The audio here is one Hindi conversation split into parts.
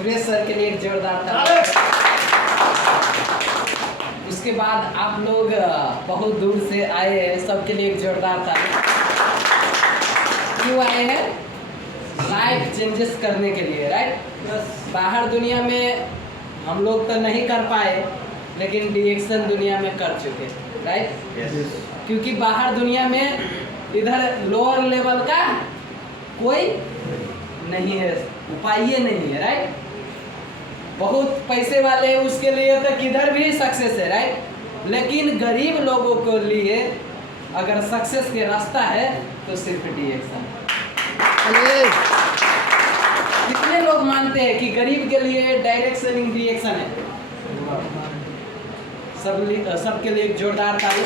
सुरेश सर के लिए एक जोरदार ताली। उसके बाद आप लोग बहुत दूर से आए हैं, सबके लिए एक जोरदार ताली। क्यों आए हैं? लाइफ चेंजेस करने के लिए, राइट। बाहर दुनिया में हम लोग तो नहीं कर पाए, लेकिन डीएक्शन दुनिया में कर चुके, राइट। क्योंकि बाहर दुनिया में इधर लोअर लेवल का कोई नहीं है, उपाय नहीं है, राइट। बहुत पैसे वाले उसके लिए तो किधर भी सक्सेस है, राइट। लेकिन गरीब लोगों के लिए अगर सक्सेस के रास्ता है तो सिर्फ डीएक्शन। कितने लोग मानते हैं कि गरीब के लिए डायरेक्शन इन डीएक्शन है? सबके लिए एक जोरदार ताली।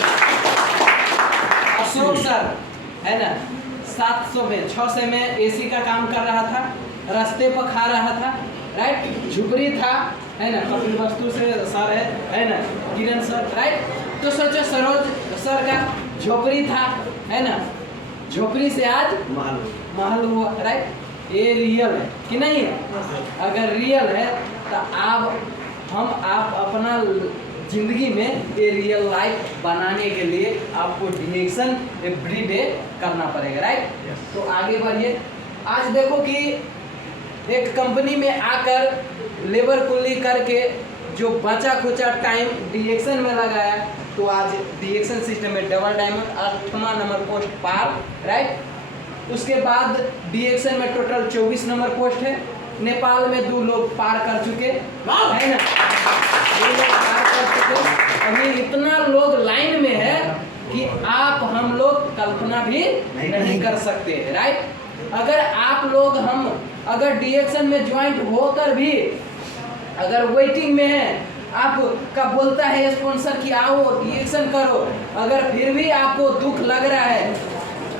अशोक सर है ना, 700 में 600 में एसी का काम कर रहा था, रास्ते पर खा रहा था, राइट। झुपड़ी था, है ना। कपिल वस्तु से सर है ना, किरण सर, राइट। तो सोचो सरोज सर का झोपड़ी था, है ना। झोपड़ी से आज महल हुआ, राइट। ये रियल है कि नहीं है? अगर रियल है तो आप अपना जिंदगी में ये रियल लाइफ बनाने के लिए आपको डीएक्शन एवरी डे करना पड़ेगा, राइट। तो आगे बढ़िए। आज देखो कि एक कंपनी में आकर लेबर कुली करके जो बचा खुचा टाइम डीएक्शन में लगाया, तो आज डीएक्शन सिस्टम में डबल डायमंड 8वां नंबर पोस्ट पार, राइट। उसके बाद डीएक्शन में टोटल 24 नंबर पोस्ट है। नेपाल में 2 लोग पार कर चुके, है ना। 2 लोग पार कर चुके। अभी इतना लोग लाइन में है कि हम लोग कल्पना भी नहीं कर सकते, राइट। अगर आप लोग अगर डीएक्शन में ज्वाइंट होकर भी अगर वेटिंग में है, आपका बोलता है स्पॉन्सर कि आओ डीएक्शन करो, अगर फिर भी आपको दुख लग रहा है,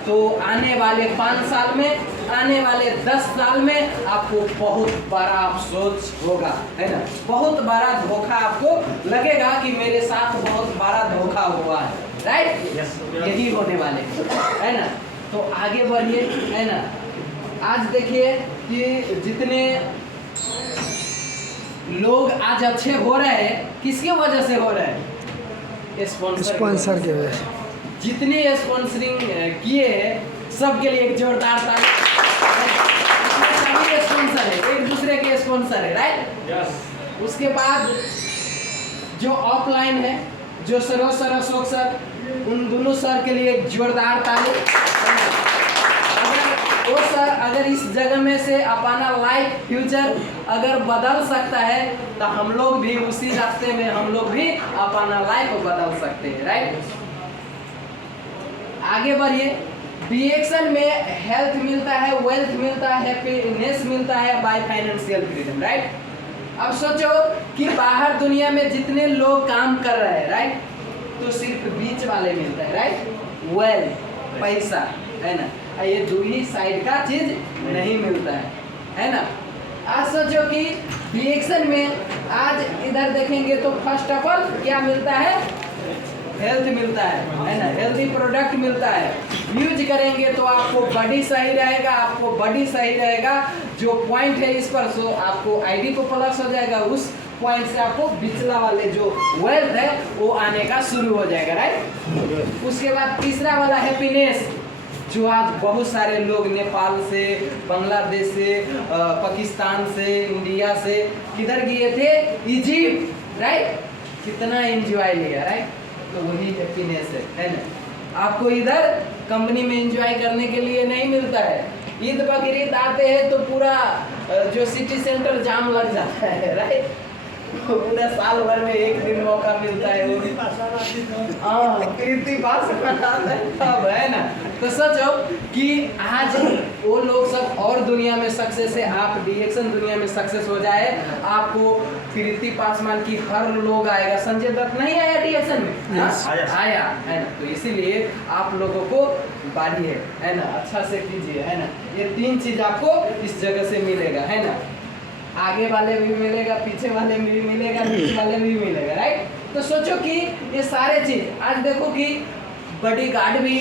तो आने वाले 5 साल में, आने वाले 10 साल में आपको बहुत बड़ा अफसोस होगा, है ना। बहुत बड़ा धोखा आपको लगेगा कि मेरे साथ बहुत बड़ा धोखा हुआ है, राइट। यही होने वाले, है ना। तो आगे बढ़िए, है ना। आज देखिए कि जितने लोग आज अच्छे हो रहे हैं, किसके वजह से हो रहे हैं? स्पॉन्सर के वजह से। जितने स्पॉन्सरिंग किए हैं सबके लिए एक जोरदार ताली। सभी स्पॉन्सर है, एक दूसरे के स्पॉन्सर है, राइट। उसके बाद जो ऑफलाइन है, जो सरोज सर, अशोक सर, उन दोनों सर के लिए एक जोरदार ताली। वो सर अगर इस जगह में से अपना लाइफ फ्यूचर अगर बदल सकता है, तो हम लोग भी उसी रास्ते में हम लोग भी अपना लाइफ बदल सकते हैं, राइट। आगे बढ़िए। डीएक्शन में हेल्थ मिलता है, वेल्थ मिलता है, हैप्पीनेस मिलता है बाय फाइनेंशियल फ्रीडम, राइट। अब सोचो कि बाहर दुनिया में जितने लोग काम कर रहे हैं, राइट, तो सिर्फ बीच वाले मिलता है, राइट। वेल्थ, पैसा, है ना। ये 2 ही साइड का चीज नहीं मिलता है ना। आज सोचो कि डीएक्शन में आज इधर देखेंगे तो फर्स्ट ऑफ ऑल क्या मिलता है? हेल्थ मिलता है ना। हेल्थी प्रोडक्ट मिलता है, यूज करेंगे तो आपको बॉडी सही रहेगा, आपको बॉडी सही रहेगा। जो पॉइंट है इस पर, सो आपको आईडी को प्लस हो जाएगा, उस पॉइंट से आपको बिचला वाले जो वेल्थ है वो आने का शुरू हो जाएगा, राइट। उसके बाद तीसरा वाला हैप्पीनेस, जो आज बहुत सारे लोग नेपाल से, बांग्लादेश से, पाकिस्तान से, इंडिया से किधर गए थे? Egypt, right. कितना एंजॉय लिया, राइट। तो वही हैप्पीनेस है ना। आपको इधर कंपनी में एंजॉय करने के लिए नहीं मिलता है। ईद बकरीद आते हैं तो पूरा जो सिटी सेंटर जाम लग जाता है, राइट। पूरा साल भर में एक दिन मौका मिलता है, वो कीर्ति पास अब, है ना। तो सोचो कि आज वो लोग सब और दुनिया में सक्सेस है, आप डीएक्शन दुनिया में सक्सेस हो जाए, आपको कीर्ति पासवान की हर लोग आएगा। संजय दत्त नहीं आया डीएक्शन में? आया, है ना। तो इसीलिए आप लोगों को बारी है ना, अच्छा से कीजिए, है ना। ये 3 चीज आपको इस जगह से मिलेगा, है ना। आगे वाले भी मिलेगा, पीछे वाले भी मिलेगा, बीच वाले भी मिलेगा, राइट। तो सोचो कि ये सारे चीज आज देखो कि बॉडी गार्ड भी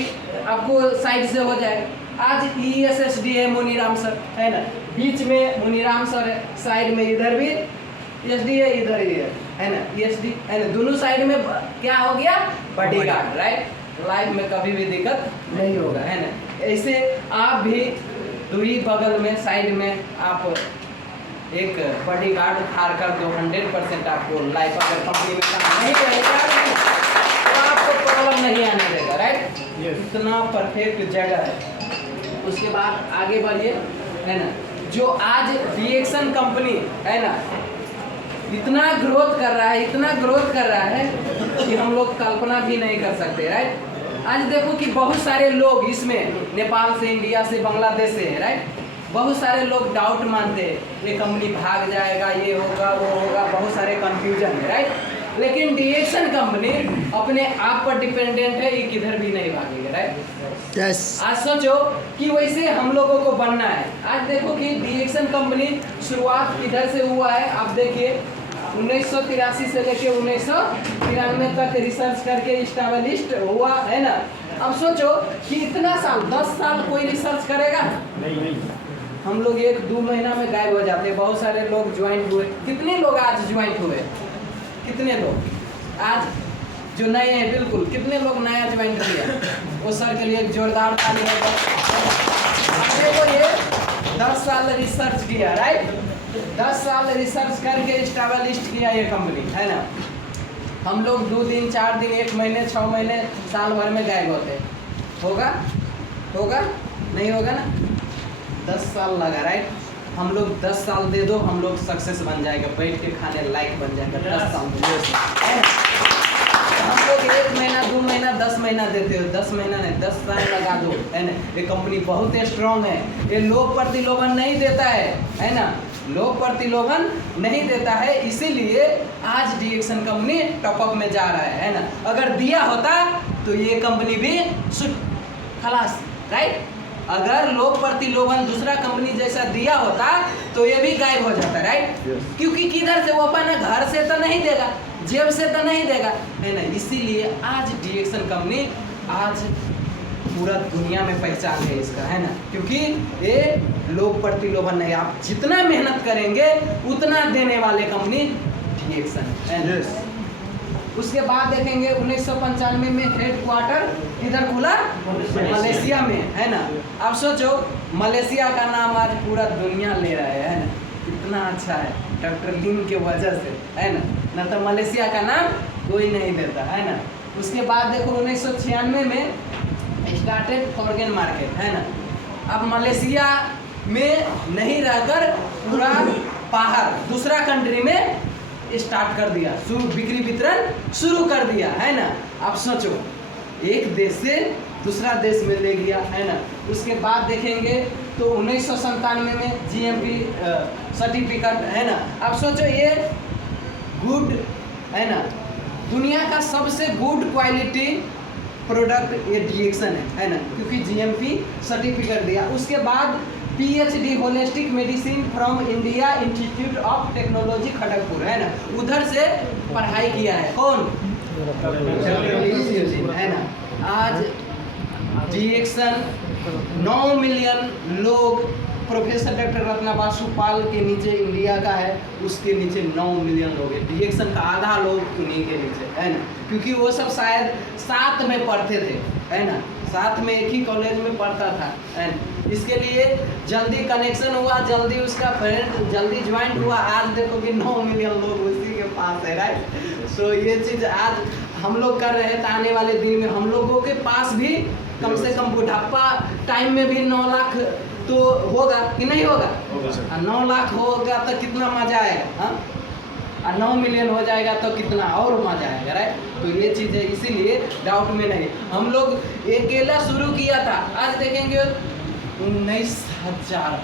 आपको साइड से हो जाए। आज ESSD है मोनीराम सर, है ना। बीच में मुनीराम सर है, साइड में इधर भी एसडी है, इधर ही है ना एसडी है ना, दोनों साइड में क्या हो गया बॉडीगार्ड, राइट। लाइफ में कभी भी दिक्कत नहीं होगा, है ना। ऐसे आप भी दो ही बगल में साइड में आप एक बॉडीगार्ड उतार कर दो, 100% आपको लाइफ अगर कंपनी में काम नहीं करेगा तो आपको प्रॉब्लम नहीं आने देगा, राइट। इतना परफेक्ट जगह है। उसके बाद आगे बढ़िए, है ना। जो आज डीएक्सन कंपनी है ना इतना ग्रोथ कर रहा है, इतना ग्रोथ कर रहा है कि हम लोग कल्पना भी नहीं कर सकते, राइट। आज देखो कि बहुत सारे लोग इसमें नेपाल से, इंडिया से, बांग्लादेश से है, राइट। बहुत सारे लोग डाउट मानते हैं ये कंपनी भाग जाएगा, ये होगा वो होगा, बहुत सारे कंफ्यूजन है, राइट। लेकिन डीएक्सन कंपनी अपने आप पर डिपेंडेंट है, ये किधर भी नहीं भागेगा, राइट। यस। आज सोचो कि वैसे हम लोगों को बनना है। आज देखो कि डीएक्सन कंपनी शुरुआत किधर से हुआ है, आप देखिए 1983 से लेके 1993 तक रिसर्च करके इस्टेब्लिश्ड हुआ है ना। अब सोचो कि इतना साल, 10 साल कोई रिसर्च करेगा नहीं। हम लोग 1-2 महीना में गायब हो जाते हैं। बहुत सारे लोग ज्वाइन हुए, कितने लोग आज ज्वाइन हुए, कितने लोग आज जो नए हैं, बिल्कुल कितने लोग नया ज्वाइन किया, वो सर के लिए एक जोरदार ताली है। अब देखो ये 10 साल रिसर्च किया, राइट। 10 साल रिसर्च करके इस्टेब्लिश्ड किया ये कंपनी, है ना। हम लोग 2 दिन 4 दिन 1 महीने 6 महीने साल भर में गायब होते। होगा होगा नहीं होगा ना। 10 साल लगा, राइट। हम लोग 10 साल दे दो, हम लोग सक्सेस बन जाएगा, बैठ के खाने लायक बन जाएगा 10 साल में। हम लोग 1 महीना 2 महीना 10 महीना देते हो, 10 महीना नहीं 10 साल लगा दो, है ना। ये कंपनी बहुत स्ट्रांग है, ये लोग प्रतिलोभन नहीं देता है ना। लोग प्रतिलोभन नहीं देता है, इसीलिए आज डीएक्सन कंपनी टॉपअप में जा रहा है ना। अगर दिया होता तो ये कंपनी भी खलास, राइट। अगर लोग प्रतिलोभन दूसरा कंपनी जैसा दिया होता तो ये भी गायब हो जाता, राइट। क्योंकि किधर से वो अपना घर से तो नहीं देगा, जेब से तो नहीं देगा, है ना। इसीलिए आज डीएक्सन कंपनी आज पूरा दुनिया में पहचान है इसका, है ना। क्योंकि ये लोग प्रतिलोभन नहीं, आप जितना मेहनत करेंगे उतना देने वाले कंपनी डीएक्सन है। उसके बाद देखेंगे 1995 में हेडक्वार्टर किधर खुला, मलेशिया में, है ना। अब सोचो मलेशिया का नाम आज पूरा दुनिया ले रहा है ना। इतना अच्छा है डॉक्टर लिन के वजह से, है ना। न तो मलेशिया का नाम कोई नहीं देता, है ना। उसके बाद देखो 1996 में स्टार्टेड फॉरेन मार्केट, है ना। अब मलेशिया में नहीं रहकर पूरा बाहर दूसरा कंट्री में स्टार्ट कर दिया, शुरू बिक्री वितरण शुरू कर दिया, है ना। अब सोचो एक देश से दूसरा देश में ले गया, है ना। उसके बाद देखेंगे तो 1997 में जीएमपी सर्टिफिकेट, है ना। अब सोचो ये गुड, है ना, दुनिया का सबसे गुड क्वालिटी प्रोडक्ट ये डीएक्सन है ना, क्योंकि जीएमपी सर्टिफिकेट दिया। उसके बाद PhD holistic medicine from India institute of technology Kharagpur, है ना, उधर से पढ़ाई किया है। कौन, है ना। आज डीएक्सन 9 मिलियन लोग, प्रोफेसर डॉक्टर रत्ना बासु पाल के नीचे इंडिया का है, उसके नीचे 9 मिलियन लोग हैं। डीएक्सन का आधा लोग उन्हीं के नीचे, है ना। क्योंकि वो सब शायद साथ में पढ़ते थे, है ना, साथ में एक ही कॉलेज में पढ़ता था, है ना। इसके लिए जल्दी कनेक्शन हुआ, जल्दी उसका फ्रेंड जल्दी ज्वाइन हुआ। आज देखो कि 9 मिलियन लोग उसी के पास है, राइट। सो ये चीज़ आज हम लोग कर रहे हैं, तो आने वाले दिन में हम लोगों के पास भी कम से कम बुढ़ापा टाइम में भी 9 लाख तो होगा कि नहीं होगा। 9 लाख होगा तो कितना मजा आएगा, हाँ। 9 मिलियन हो जाएगा तो कितना और मजा आएगा, राइट। तो ये चीज़ है, इसीलिए डाउट में नहीं। हम लोग अकेला शुरू किया था, आज देखेंगे 19,000।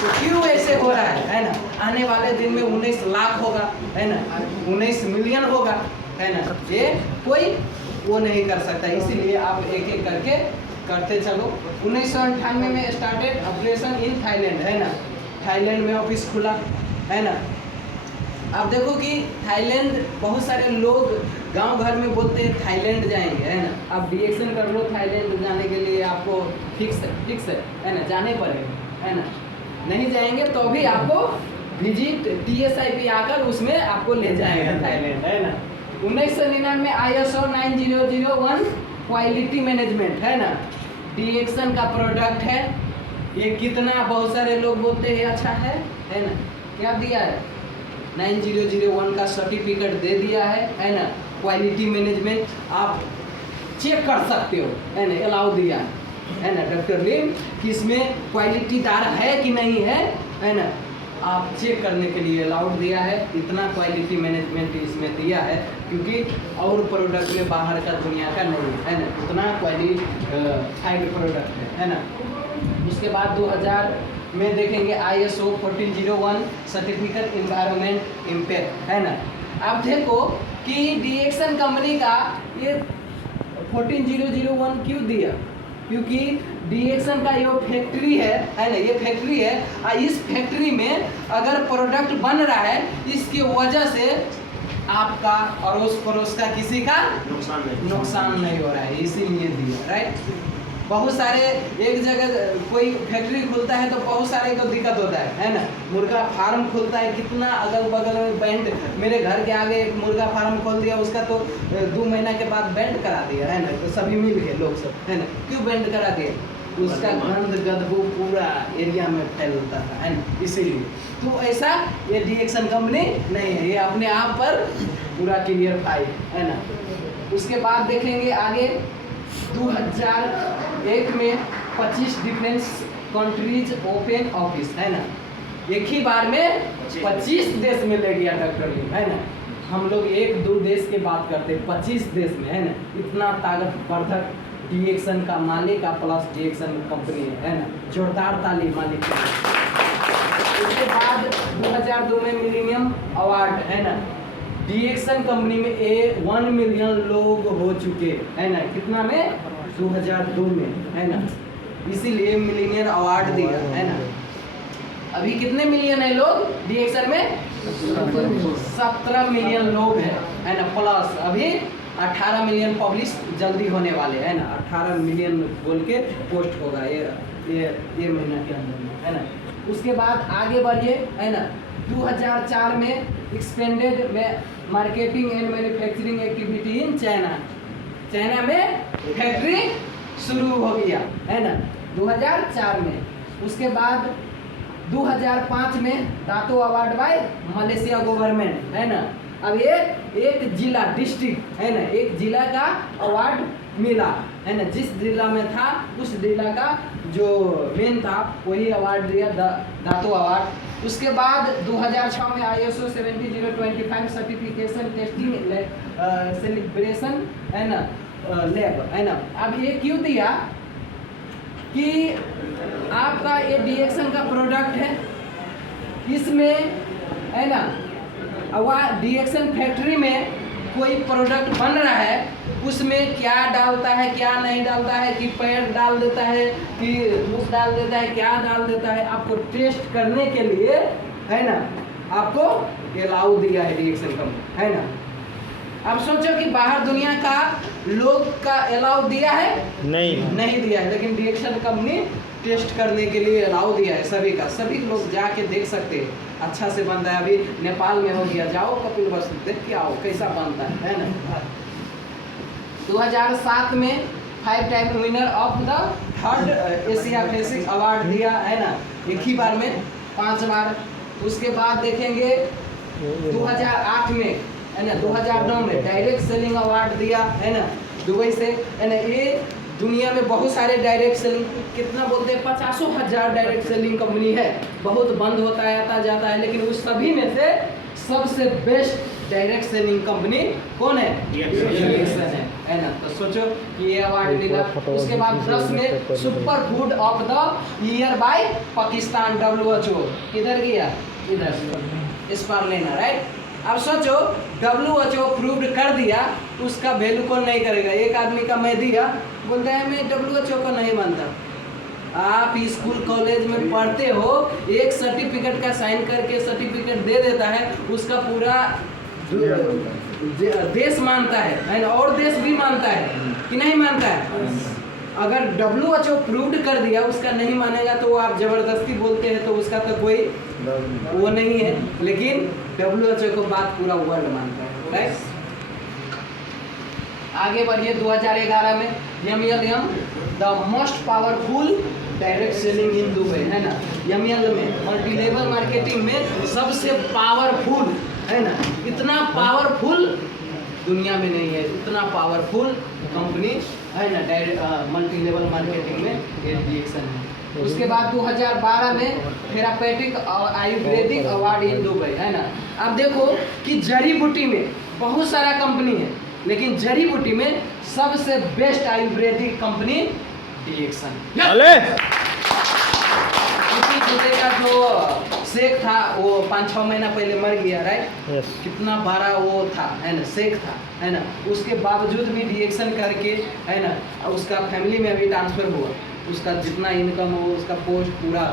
तो क्यों ऐसे हो रहा है ना। आने वाले दिन में 19 लाख होगा, है ना, 19 मिलियन होगा, है ना। ये कोई वो नहीं कर सकता, इसीलिए आप एक एक करके करते चलो। 1998 में स्टार्टेड ऑपरेशन इन थाईलैंड, है ना। थाईलैंड में ऑफिस खुला, है ना। अब देखो कि थाईलैंड, बहुत सारे लोग गांव घर में बोलते हैं थाईलैंड जाएंगे, है ना। अब डिएक्शन कर लो, थाईलैंड जाने के लिए आपको फिक्स है ना, जाने पड़ेगा, है ना। नहीं जाएंगे तो भी आपको विजिट TSIP आकर उसमें आपको ले जाएगा थाईलैंड, है ना। 1999 ISO 9001 क्वालिटी मैनेजमेंट, है ना, डिएक्शन का प्रोडक्ट है। ये कितना, बहुत सारे लोग बोलते हैं अच्छा है ना। क्या दिया है, 9001 का सर्टिफिकेट दे दिया है ना। क्वालिटी मैनेजमेंट आप चेक कर सकते हो, है ना, अलाउ दिया है ना डॉक्टर लिम कि इसमें क्वालिटीदार है कि नहीं है ना, आप चेक करने के लिए अलाउड दिया है। इतना क्वालिटी मैनेजमेंट इसमें दिया है क्योंकि और प्रोडक्ट में बाहर का दुनिया का नहीं है ना, उतना क्वालिफाइड प्रोडक्ट है ना। उसके बाद 2000 में देखेंगे ISO 1401 सर्टिफिकेट इन्वायरमेंट इम्पैक्ट, है ना। अब देखो कि डिएक्शन कंपनी का ये 14001 क्यों दिया, क्योंकि डिएक्शन का ये फैक्ट्री है ना, ये फैक्ट्री है और इस फैक्ट्री में अगर प्रोडक्ट बन रहा है, इसकी वजह से आपका अड़ोस पड़ोस का किसी का नुकसान नहीं हो रहा है, इसीलिए दिया, राइट। बहुत सारे एक जगह कोई फैक्ट्री खुलता है तो बहुत सारे को दिक्कत होता है ना। मुर्गा फार्म खुलता है, कितना अगल बगल में बैंड, मेरे घर के आगे एक मुर्गा फार्म खोल दिया, उसका तो 2 महीना के बाद बैंड करा दिया, है ना। तो सभी मिल गए लोग सब, है ना, क्यों बैंड करा दिया, उसका गंद गदबू पूरा एरिया में फैलता था, है ना, इसीलिए। तो ऐसा ये डिएक्शन कंपनी नहीं है, ये अपने आप पर पूरा क्लियर फाइल, है ना। उसके बाद देखेंगे आगे 2001 में 25 डिफेंस कंट्रीज ओपन ऑफिस, है ना। एक ही बार में 25 देश में ले गया डॉक्टर लिम, है ना। हम लोग 1-2 देश की बात करते हैं, 25 देश में, है ना। इतना ताकतवर्धक डिएक्शन का मालिक का प्लस डिएक्शन कंपनी है ना। जोरदार ताली मालिक। उसके बाद 2002 में मिलेनियम अवार्ड, है ना। डिएक्शन कंपनी में 1 मिलियन लोग हो चुके, है ना। कितना में, 2002 में, है ना, इसीलिए मिलेनियम अवार्ड दिया, है ना। अभी कितने मिलियन है लोग डिएक्शन में, 17 मिलियन लोग हैं, है ना। प्लस अभी 18 मिलियन पब्लिश जल्दी होने वाले, है ना। 18 मिलियन बोल के पोस्ट होगा ये महीना के अंदर में, है ना। उसके बाद आगे बढ़िए, है ना। 2004 में एक्सपेंडेड में marketing and manufacturing activity in China में फैक्ट्री शुरू हो गया, है ना, 2004 में। उसके बाद 2005 में दातो अवार्ड बाय मलेशिया गवर्नमेंट, है ना। अब एक जिला डिस्ट्रिक्ट, है ना, एक जिला का अवार्ड मिला, है ना। जिस जिला में था उस जिला का जो मेन था वही अवार्ड दिया, दातो अवार्ड। उसके बाद 2006 में ISO 17025 सर्टिफिकेशन टेस्टिंग सेलिब्रेशन, है ना, लैब, है ना। अब ये क्यों दिया कि आपका ये डिएक्शन का प्रोडक्ट है, इसमें, है ना, डिएक्शन फैक्ट्री में कोई प्रोडक्ट बन रहा है, उसमें क्या डालता है क्या नहीं डालता है, कि पैर डाल देता है कि दूध डाल देता है, क्या डाल देता है, आपको टेस्ट करने के लिए, है ना, आपको अलाउ दिया है डिएक्शन कंपनी, है ना। अब सोचो कि बाहर दुनिया का लोग का अलाउ दिया है, नहीं दिया है, लेकिन डिएक्शन कंपनी टेस्ट करने के लिए अलाउ दिया है सभी का। सभी लोग जाके देख सकते हैं, अच्छा से बनता है। अभी नेपाल में हो गया, जाओ कपिल वस्तु देख के आओ कैसा बनता है ना। 2007 में 5 time winner of the 3rd Asia Pacific award दिया, है ना, एक ही बार में 5 बार। उसके बाद देखेंगे 2008 में, है ना, 2009 में डायरेक्ट सेलिंग अवार्ड दिया, है ना, दुबई से, है ना। ये दुनिया में बहुत सारे डायरेक्ट सेलिंग, कितना बोलते हैं, 50,000 डायरेक्ट सेलिंग कंपनी है, बहुत बंद होता आता जाता है, लेकिन उस सभी में से सबसे बेस्ट डायरेक्ट सेलिंग कंपनी कौन है, डिएक्शन है ना। तो सोचो कि ये अवार्ड मिला। उसके बाद 10 में super food of the year by Pakistan WHO, किधर गया, इधर इस पर लेना, राइट। अब सोचो WHO प्रूव्ड कर दिया, उसका वैल्यू कौन नहीं करेगा। एक आदमी का मैं दिया, बोलता है मैं WHO को नहीं मानता, आप स्कूल कॉलेज में पढ़ते हो, एक सर्टिफिकेट का साइन करके सर्टिफिकेट दे देता है, उसका पूरा देश मानता है ना, और देश भी मानता है कि नहीं मानता है। अगर WHO प्रूव्ड कर दिया, उसका नहीं मानेगा तो आप जबरदस्ती बोलते हैं तो उसका तो कोई वो नहीं है, लेकिन WHO को बात पूरा वर्ल्ड मानता है, राइट। आगे बढ़िए 2011 में MLM the most powerful direct selling in Dubai, है ना। MLM में मल्टी लेवल मार्केटिंग में सबसे पावरफुल, है ना, इतना पावरफुल दुनिया में नहीं है, इतना पावरफुल कंपनी है ना मल्टी लेवल मार्केटिंग में DXN है। उसके बाद 2012 में therapeutic Ayurvedic award in Dubai, है ना। अब देखो कि जड़ी बूटी में बहुत सारा कंपनी है, लेकिन जड़ी बूटी में सबसे बेस्ट आयुर्वेदिक कंपनी DXN। छोटे का जो शेख था वो 5-6 महीना पहले मर गया, राइट। कितना बड़ा वो था, है ना, शेख था, है ना। उसके बावजूद भी DXN करके, है ना, उसका फैमिली में अभी ट्रांसफ़र हुआ, उसका जितना इनकम हो उसका पोस्ट पूरा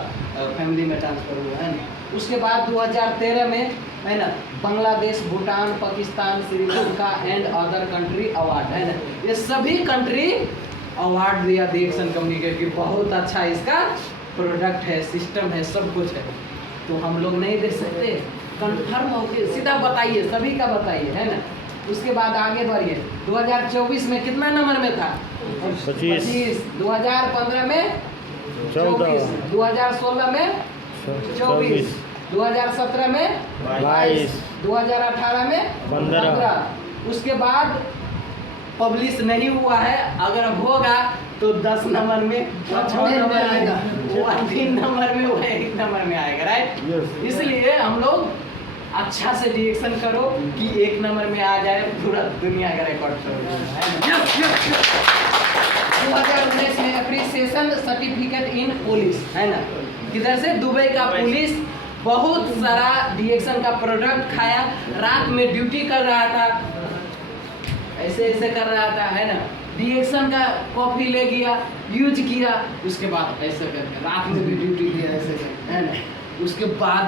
फैमिली में ट्रांसफ़र हुआ, है ना। उसके बाद 2013 में, है ना, Bangladesh, Bhutan, Pakistan, Sri Lanka and other country award, है ना, ये सभी कंट्री अवार्ड दिया DXN कंपनी के कि बहुत अच्छा इसका प्रोडक्ट है, सिस्टम है, सब कुछ है। तो हम लोग नहीं दे सकते, कन्फर्म होके सीधा बताइए, सभी का बताइए, है ना। उसके बाद आगे बढ़िए 2024 में कितना नंबर में था? 25। 2015 में 24, 2016 में 24, 2017 में 22, 2018 में 15। उसके बाद पब्लिश नहीं हुआ है, अगर होगा तो 10 नंबर में, 6 नंबर आएगा, वो 3 नंबर में, वो 1 नंबर में आएगा, राइट। इसलिए हम लोग अच्छा से DXN करो कि 1 नंबर में आ जाए, पूरा दुनिया का रिकॉर्ड करो, है ना। 2019 में एप्रिसिएशन सर्टिफिकेट इन पुलिस, है ना, किधर से? दुबई का पुलिस बहुत सारा DXN का प्रोडक्ट खाया, रात में ड्यूटी कर रहा था, ऐसे ऐसे कर रहा था, है ना। DXN का कॉफी ले गया, यूज किया, उसके बाद ऐसे करके रात में भी ड्यूटी किया, ऐसे करके, है ना। उसके बाद